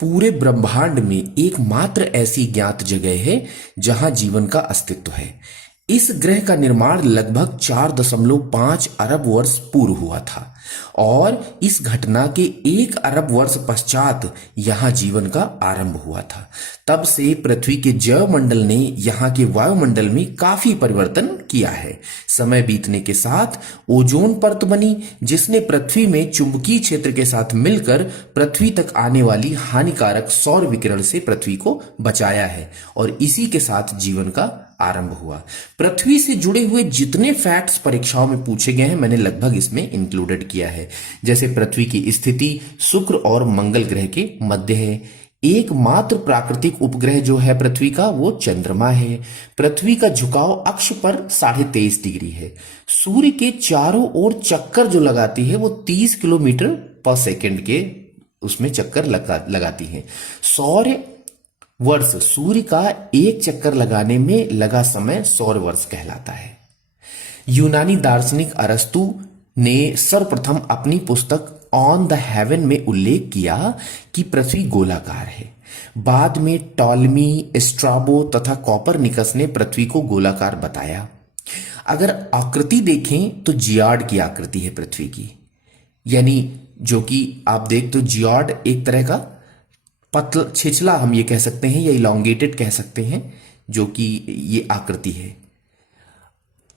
पूरे ब्रह्मांड में एकमात्र ऐसी ज्ञात जगह है जहां जीवन का अस्तित्व है। इस ग्रह का निर्माण लगभग 4.5 अरब वर्ष पूर्व हुआ था और इस घटना के 1 अरब वर्ष पश्चात यहां जीवन का आरंभ हुआ था। तब से पृथ्वी के जैवमंडल ने यहां के वायुमंडल में काफी परिवर्तन किया है। समय बीतने के साथ ओजोन परत बनी, जिसने पृथ्वी में चुंबकीय क्षेत्र के साथ मिलकर पृथ्वी तक आने वाली हानिकारक सौर विकिरण से पृथ्वी को बचाया है और इसी के साथ जीवन का आरंभ हुआ। पृथ्वी से जुड़े हुए जितने फैक्ट्स परीक्षाओं में पूछे गए हैं मैंने लगभग इसमें इंक्लूडेड किया है। जैसे पृथ्वी की स्थिति शुक्र और मंगल ग्रह के मध्य है। एकमात्र प्राकृतिक उपग्रह जो है पृथ्वी का वो चंद्रमा है। पृथ्वी का झुकाव अक्ष पर 23.5 डिग्री है। सूर्य के चारों ओर चक्कर जो लगाती है वो 30 किलोमीटर पर सेकंड के उसमें चक्कर लगाती है। सौर वर्ष सूर्य का एक चक्कर लगाने में लगा समय सौर वर्ष कहलाता है। यूनानी दार्शनिक अरस्तु ने सर्वप्रथम अपनी पुस्तक ऑन द हेवन में उल्लेख किया कि पृथ्वी गोलाकार है। बाद में टॉलमी, स्ट्राबो तथा कॉपरनिकस ने पृथ्वी को गोलाकार बताया। अगर आकृति देखें तो जियाड की आकृति है पृथ्वी की, यानी जो कि आप देख तो जियाड एक तरह का पतला छिछला हम ये कह सकते हैं या इलोंगेटेड कह सकते हैं, जो कि ये आकृति है।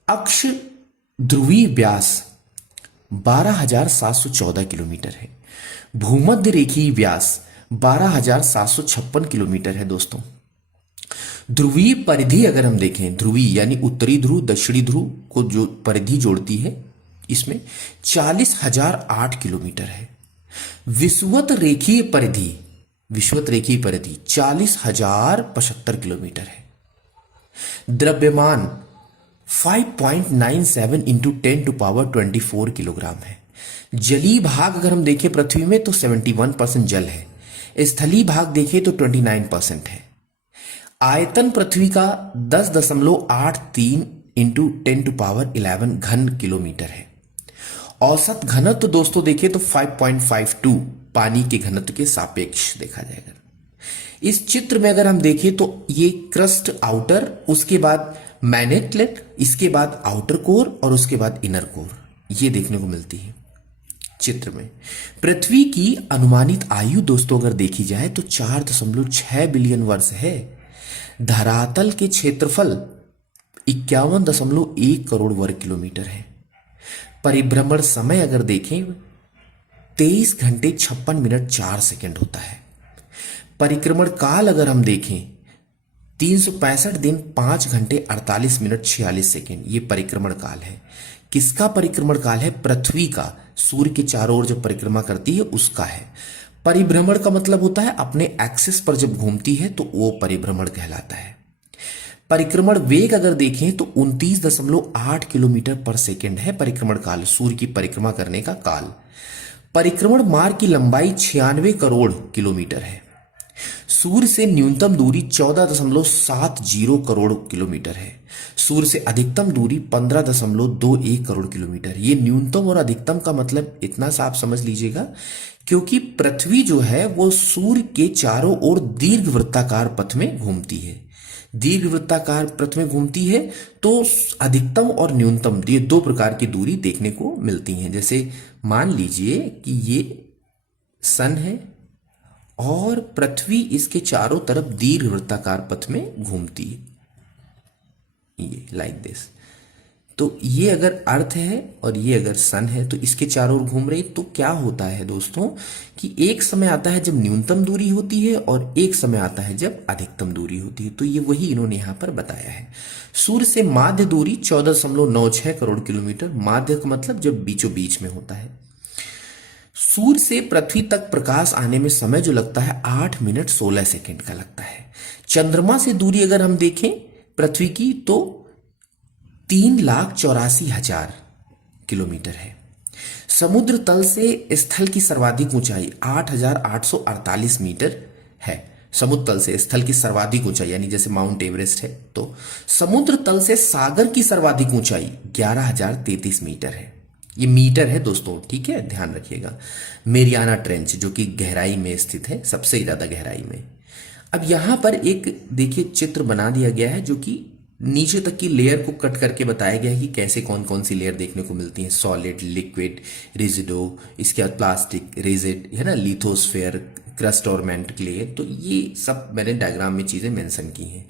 अक्ष ध्रुवीय व्यास 12,714 किलोमीटर है। भूमध्य रेखीय व्यास 12,756 किलोमीटर है दोस्तों। ध्रुवीय परिधि अगर हम देखें, ध्रुवीय यानी उत्तरी ध्रुव दक्षिणी ध्रुव को जो परिधि जोड़ती है इसमें 40,008 किलोमीटर है। विषुवत रेखीय परिधि 40,075 किलोमीटर है। द्रव्यमान 5.97 इंटू 10⁻24 किलोग्राम है। जलीय भाग अगर हम देखें पृथ्वी में तो 71% जल है। स्थलीय भाग देखें तो 29% है। आयतन पृथ्वी का 10.83 इंटू 10⁻11 घन किलोमीटर है। औसत घनत्व दोस्तों देखें तो 5.52 पानी के घनत्व के सापेक्ष देखा जाएगा। इस चित्र में अगर हम देखें तो ये क्रस्ट आउटर, उसके बाद मैग्नेटलेट, इसके बाद आउटर कोर और उसके बाद इनर कोर, ये देखने को मिलती है चित्र में। पृथ्वी की अनुमानित आयु दोस्तों अगर देखी जाए तो 4.6 बिलियन वर्ष है। धरातल के क्षेत्रफल 51.1 करोड़ वर्ग किलोमीटर है। परिभ्रमण समय अगर देखें 23 घंटे 56 मिनट 4 सेकंड होता है। परिक्रमण काल अगर हम देखें 365 दिन 5 घंटे 48 मिनट 46 सेकंड, ये परिक्रमण काल है। किसका परिक्रमण काल है? पृथ्वी का। सूर्य के चारों ओर जब परिक्रमा करती है उसका है। परिभ्रमण का मतलब होता है अपने एक्सिस पर जब घूमती है तो वो परिभ्रमण कहलाता है। परिक्रमण वेग अगर देखें तो 29.8 किलोमीटर पर सेकंड है परिक्रमण काल, सूर्य की परिक्रमा करने का काल। परिक्रमण मार्ग की लंबाई 96 करोड़ किलोमीटर है। सूर्य से न्यूनतम दूरी 14.70 करोड़ किलोमीटर है। सूर्य से अधिकतम दूरी 15.21 करोड़ किलोमीटर। ये न्यूनतम और अधिकतम का मतलब इतना सा आप समझ लीजिएगा, क्योंकि पृथ्वी जो है वो सूर्य के चारों ओर दीर्घवृत्ताकार पथ में घूमती है। दीर्घवृत्ताकार पथ में घूमती है तो अधिकतम और न्यूनतम ये दो प्रकार की दूरी देखने को मिलती हैं। जैसे मान लीजिए कि ये सन है और पृथ्वी इसके चारों तरफ दीर्घवृत्ताकार पथ में घूमती है, ये लाइक दिस। तो ये अगर अर्थ है और ये अगर सन है तो इसके चारों ओर घूम रही, तो क्या होता है दोस्तों कि एक समय आता है जब न्यूनतम दूरी होती है और एक समय आता है जब अधिकतम दूरी होती है। तो ये वही इन्होंने यहां पर बताया है। सूर्य से माध्य दूरी 14.96 करोड़ किलोमीटर। माध्य का मतलब जब बीचों बीच में होता है। सूर्य से पृथ्वी तक प्रकाश आने में समय जो लगता है 8 मिनट 16 सेकंड का लगता है। चंद्रमा से दूरी अगर हम देखें पृथ्वी की तो 3,84,000 किलोमीटर है। समुद्र तल से स्थल की सर्वाधिक ऊंचाई 8,848 मीटर है। समुद्र तल से स्थल की सर्वाधिक ऊंचाई यानी जैसे माउंट एवरेस्ट है, तो समुद्र तल से सागर की सर्वाधिक ऊंचाई 11,033 मीटर है। ये मीटर है दोस्तों, ठीक है, ध्यान रखिएगा। मेरियाना ट्रेंच जो कि गहराई में स्थित है, सबसे ज्यादा गहराई में। अब यहां पर एक देखिए चित्र बना दिया गया है जो कि नीचे तक की लेयर को कट करके बताया गया है कि कैसे कौन कौन सी लेयर देखने को मिलती है। सॉलिड, लिक्विड, रिजिडो, इसके बाद प्लास्टिक, रिजिड, है ना, लिथोस्फेयर, क्रस्ट और मैंटल लेयर। तो ये सब मैंने डायग्राम में चीजें मेंशन की हैं।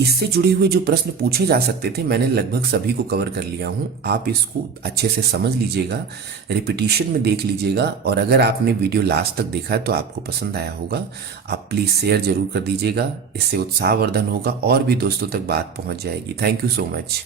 इससे जुड़े हुए जो प्रश्न पूछे जा सकते थे मैंने लगभग सभी को कवर कर लिया हूं। आप इसको अच्छे से समझ लीजिएगा, रिपीटिशन में देख लीजिएगा, और अगर आपने वीडियो लास्ट तक देखा है तो आपको पसंद आया होगा। आप प्लीज़ शेयर जरूर कर दीजिएगा, इससे उत्साहवर्धन होगा और भी दोस्तों तक बात पहुंच जाएगी। Thank you so much.